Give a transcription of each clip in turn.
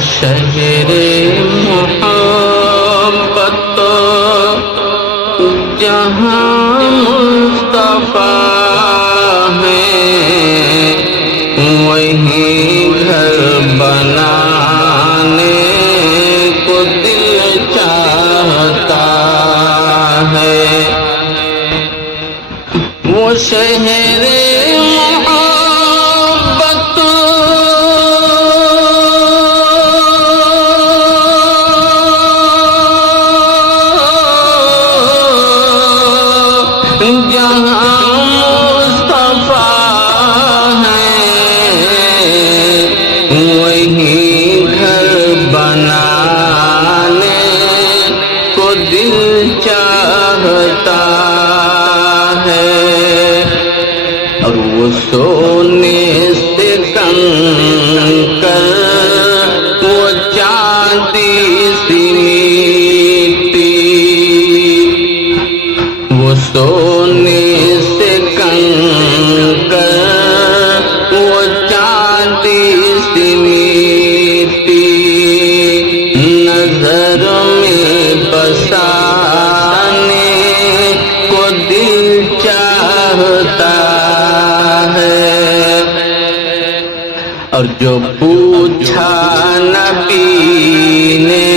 شہر محبت جہاں مصطفیٰ ہے، وہیں گھر بنانے کو دل چاہتا ہے۔ وہ شہر محبت جہاں مصطفیٰ ہے، وہیں گھر بنانے کو دل چاہتا ہے۔ اور وہ سونے سے کنکر، وہ چاندی سی مٹی، وہ سونے سے کنکر، وہ چاندی سی مٹی، نظر میں بسانے کو دل چاہتا ہے۔ اور جو پوچھا نبی نے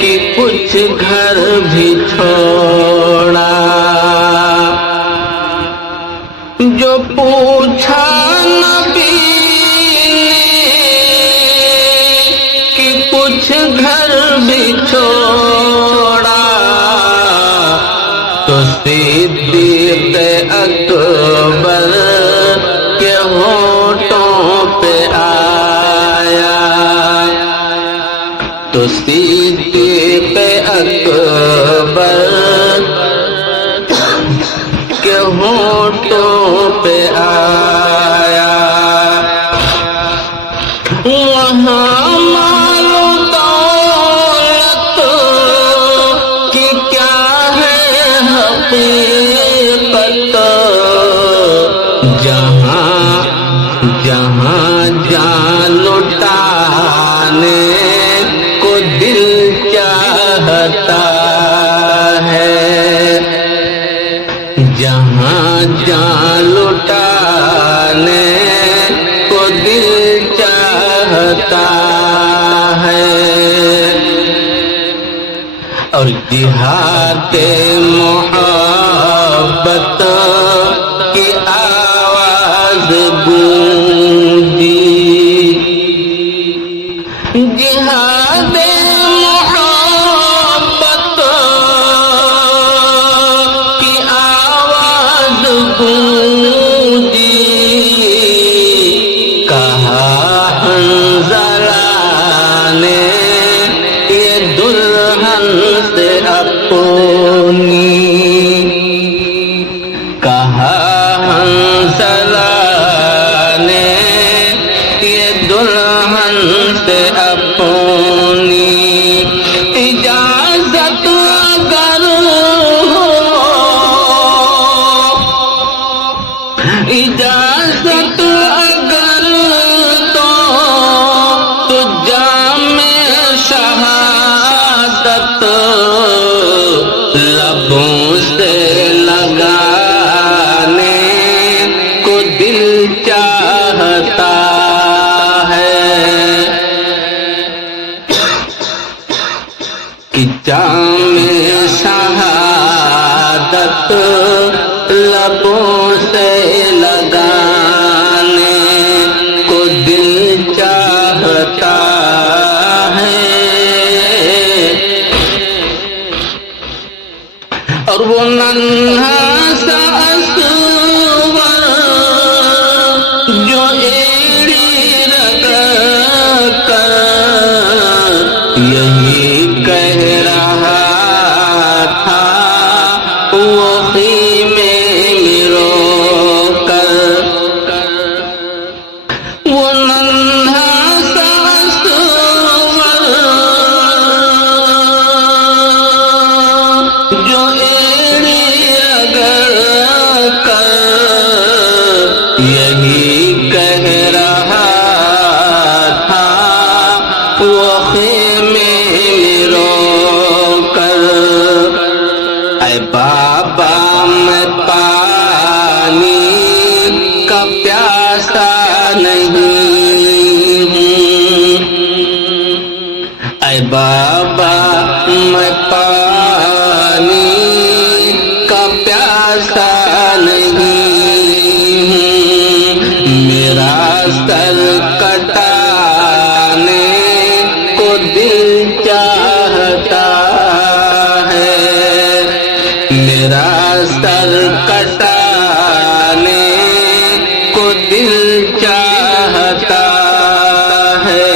کہ کچھ گھر بھی چھوڑا، جو پوچھا نبی نے کہ کچھ گھر بھی چھوڑا، تو صدیق اکبر کے ہونٹوں پہ آیا، تو صدیق اکبر کے ہونٹوں پہ آیا۔ وہاں مال و دولت کی کیا ہے حقیقت، جہاں جہاں جان لٹانے کو دل چاہتا ہے، جہاں جان لٹانے کو دل چاہتا ہے۔ اور جہاد محبت کی آواز گونجی، جہاد محبت کی آواز گونجی، کہا حنظلہ نے یہ دلہن سے اپنی، کہا حنظلہ نے یہ دلہن سے اپنی، اجازت اگر ہو، اجازت اگر تو جام شہادت لبوں سے لگانے کو دل چاہتا ہے، کہ جام شہادت لبوں سے لگانے کو دل چاہتا ہے۔ اور وہ ننھا سا اصغر جو ایڑی رگڑ کر یہی کہہ رہا تھا، وہ خیمے میں رو وہ خیمے میں رو کر، اے بابا میں پانی کا پیاسا نہیں ہوں، اے بابا میں پانی کا پیاسا نہیں ہوں، میرا سر کٹانے کو دل چاہتا ہے، میرا سر کٹانے کو دل چاہتا ہے،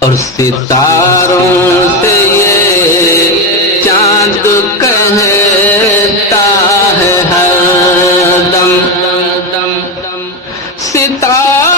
اور ستاروں سے یہ چاند کہتا ہے ہر دم، ستاروں